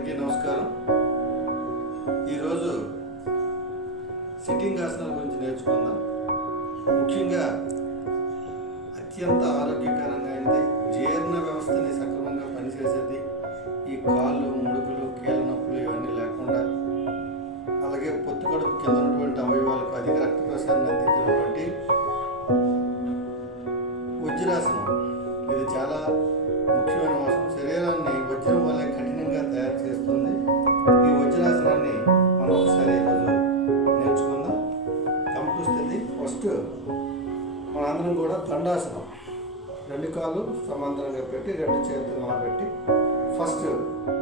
అందరికీ నమస్కారం. ఈరోజు సిట్టింగ్ ఆసనాల గురించి నేర్చుకుందాం. ముఖ్యంగా అత్యంత ఆరోగ్యకరంగా అయింది, జీర్ణ వ్యవస్థని సక్రమంగా పనిచేసేది, ఈ కాళ్ళు, ముడుకులు, కీళ్ళ నొప్పులు ఇవన్నీ లేకుండా, అలాగే పొత్తు కడుపు కింద ఉన్నటువంటి అవయవాలకు అధిక రక్త ప్రసారాన్ని అందించినటువంటి వజ్రాసనం. ఇది చాలా ముఖ్యమైన ఆసనం. శరీరాన్ని వజ్రం వల్ల కఠినంగా తయారు చేస్తుంది. ఈ వజ్రాసనాన్ని మనం ఒకసారి ఈరోజు నేర్చుకుందాం. సమకూస్తుంది. ఫస్ట్ మనందరం కూడా దండాసనం. రెండు కాళ్ళు సమాంతరంగా పెట్టి రెండు చేతులు పెట్టి ఫస్ట్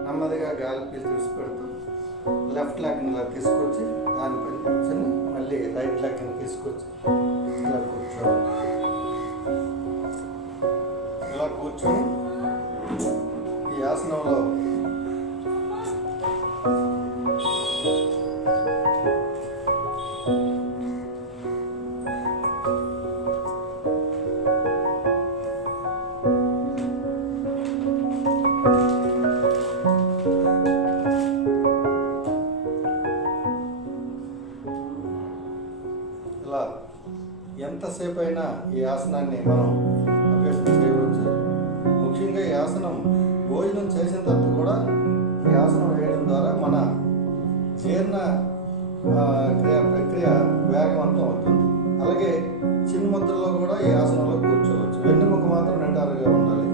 నెమ్మదిగా గాలి పీల్చి పెడుతూ లెఫ్ట్ లెగ్ని ఇలా తీసుకొచ్చి దానిపైన కూర్చొని మళ్ళీ రైట్ లెగ్ని తీసుకొచ్చి ఇలా కూర్చోవాలి. ఇలా కూర్చొని ఈ ఆసనంలో ఇలా ఎంతసేపు అయినా ఈ ఆసనాన్ని మనం అభ్యసనం చేయవచ్చు. ముఖ్యంగా ఈ ఆసనం భోజనం చేసిన తర్వాత కూడా ఈ ఆసనం వేయడం ద్వారా మన జీర్ణ ప్రక్రియ వేగవంతం అవుతుంది. అలాగే చిన్న ముద్రలో కూడా ఈ ఆసనంలో కూర్చోవచ్చు. వెన్నెముక మాత్రం నిటారుగా ఉండాలి.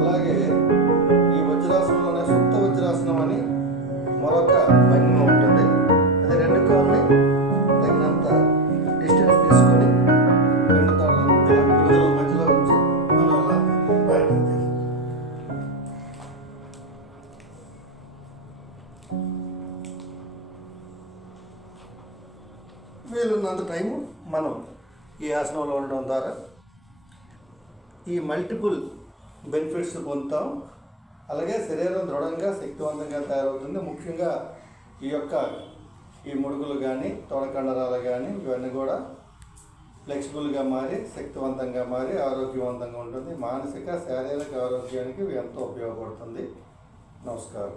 అలాగే ఈ వజ్రాసనంలోనే సుప్త వజ్రాసనం అని మరొక భంగిమ ఉంటుంది. అది రెండు కాళ్ళని తగినంత డిస్టెన్స్ తీసుకొని రెండు తాళ్ళను పిల్లల మధ్యలో ఉంచి మనం అలా బయటకు వీలున్నంత టైము మనం ఈ ఆసనంలో ఉండడం ద్వారా ఈ మల్టిపుల్ బెనిఫిట్స్ పొందుతాం. అలాగే శరీరం దృఢంగా శక్తివంతంగా తయారవుతుంది. ముఖ్యంగా ఈ ముడుగులు కానీ తొడకండరాలు కానీ ఇవన్నీ కూడా ఫ్లెక్సిబుల్గా మారి శక్తివంతంగా మారి ఆరోగ్యవంతంగా ఉంటుంది. మానసిక శారీరక ఆరోగ్యానికి ఎంతో ఉపయోగపడుతుంది. నమస్కారం.